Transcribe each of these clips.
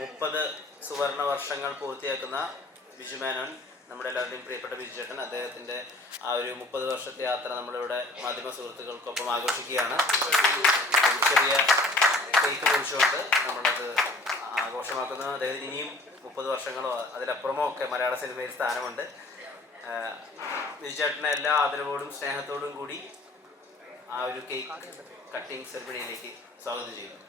മുപ്പത് സുവർണ വർഷങ്ങൾ പൂർത്തിയാക്കുന്ന ബിജു മേനോൻ നമ്മുടെ എല്ലാവരുടെയും പ്രിയപ്പെട്ട ബിജു ചേട്ടൻ അദ്ദേഹത്തിന്റെ ആ ഒരു മുപ്പത് വർഷത്തെ യാത്ര നമ്മളിവിടെ മാധ്യമ സുഹൃത്തുക്കൾക്കൊപ്പം ആഘോഷിക്കുകയാണ്. ചെറിയ കേക്ക് കുറിച്ചുകൊണ്ട് നമ്മളത് ആഘോഷമാക്കുന്ന. അദ്ദേഹത്തിന് ഇനിയും മുപ്പത് വർഷങ്ങളോ അതിലപ്പുറമോ ഒക്കെ മലയാള സിനിമയിൽ സ്ഥാനമുണ്ട്. ബിജുചേട്ടനെ ബിജു ചേട്ടനെ എല്ലാ ആദരവോടും സ്നേഹത്തോടും കൂടി ആ ഒരു കേക്ക് കട്ടിംഗ് സെറിമണിയിലേക്ക് സ്വാഗതം ചെയ്യുന്നു.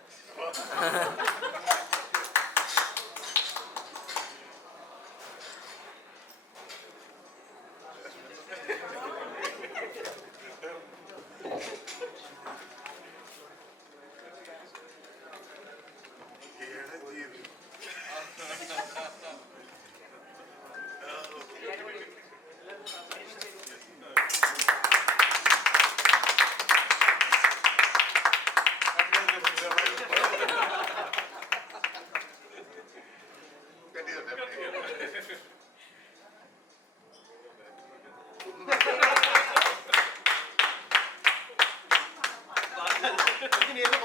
Bugün yerine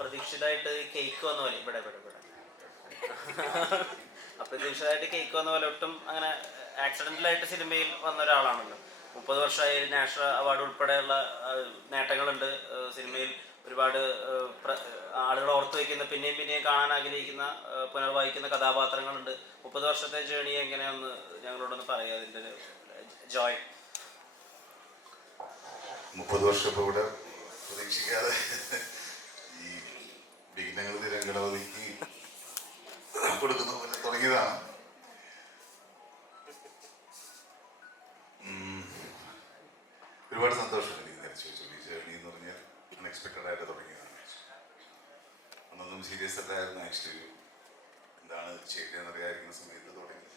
പ്രതീക്ഷിതമായിട്ട് കേക്ക് വന്ന പോലെ. ഇവിടെ ഇവിടെ ഇവിടെ. അപ്രതീക്ഷിതമായിട്ട് കേക്ക് വന്ന പോലെ ഒട്ടും അങ്ങനെ ആക്സിഡന്റലായിട്ട് സിനിമയിൽ വന്ന ഒരാളാണല്ലോ. മുപ്പത് വർഷമായി നാഷണൽ അവാർഡ് ഉൾപ്പെടെയുള്ള നേട്ടങ്ങളുണ്ട്. സിനിമയിൽ ഒരുപാട് ആളുകൾ ഓർത്തു വയ്ക്കുന്ന പിന്നെയും പിന്നെയും കാണാൻ ആഗ്രഹിക്കുന്ന പുനർവായിക്കുന്ന കഥാപാത്രങ്ങളുണ്ട്. മുപ്പത് വർഷത്തെ ജേണി എങ്ങനെയാണെന്ന് ഞങ്ങളോടൊന്ന് പറയാം. അതിന്റെ ജോയ് മുപ്പത് വർഷം ഇപ്പോൾ ഇവിടെ പ്രതീക്ഷിക്കാതെ വിഘ്നങ്ങൾ. ഒരുപാട് സന്തോഷം എനിക്ക് നിരച്ചു വെച്ചു ഈ എന്ന് പറഞ്ഞാൽ ആയിട്ട് തുടങ്ങിയതാണ്. അന്നൊന്നും സീരിയസ് അല്ലായിരുന്നു. ആക്ച്വലി എന്താണ് ചെയ്തതെന്ന് അറിയാതിരിക്കുന്ന സമയത്ത് തുടങ്ങി.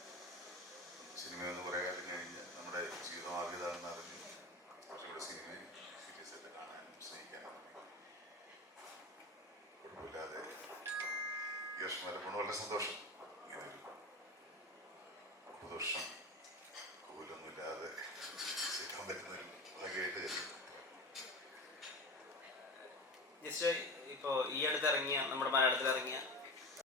വർഷം വരപ്പോൾ വളരെ സന്തോഷം ഇങ്ങനെ ഉപദോഷം കൂലൊന്നുമില്ലാതെ ചെയ്യാൻ പറ്റുന്നൊരു വകയായിട്ട് കരുതുന്നു ജസ്റ്റ് ഈ അടുത്ത് ഇറങ്ങിയ നമ്മുടെ മലയാളത്തിൽ ഇറങ്ങിയ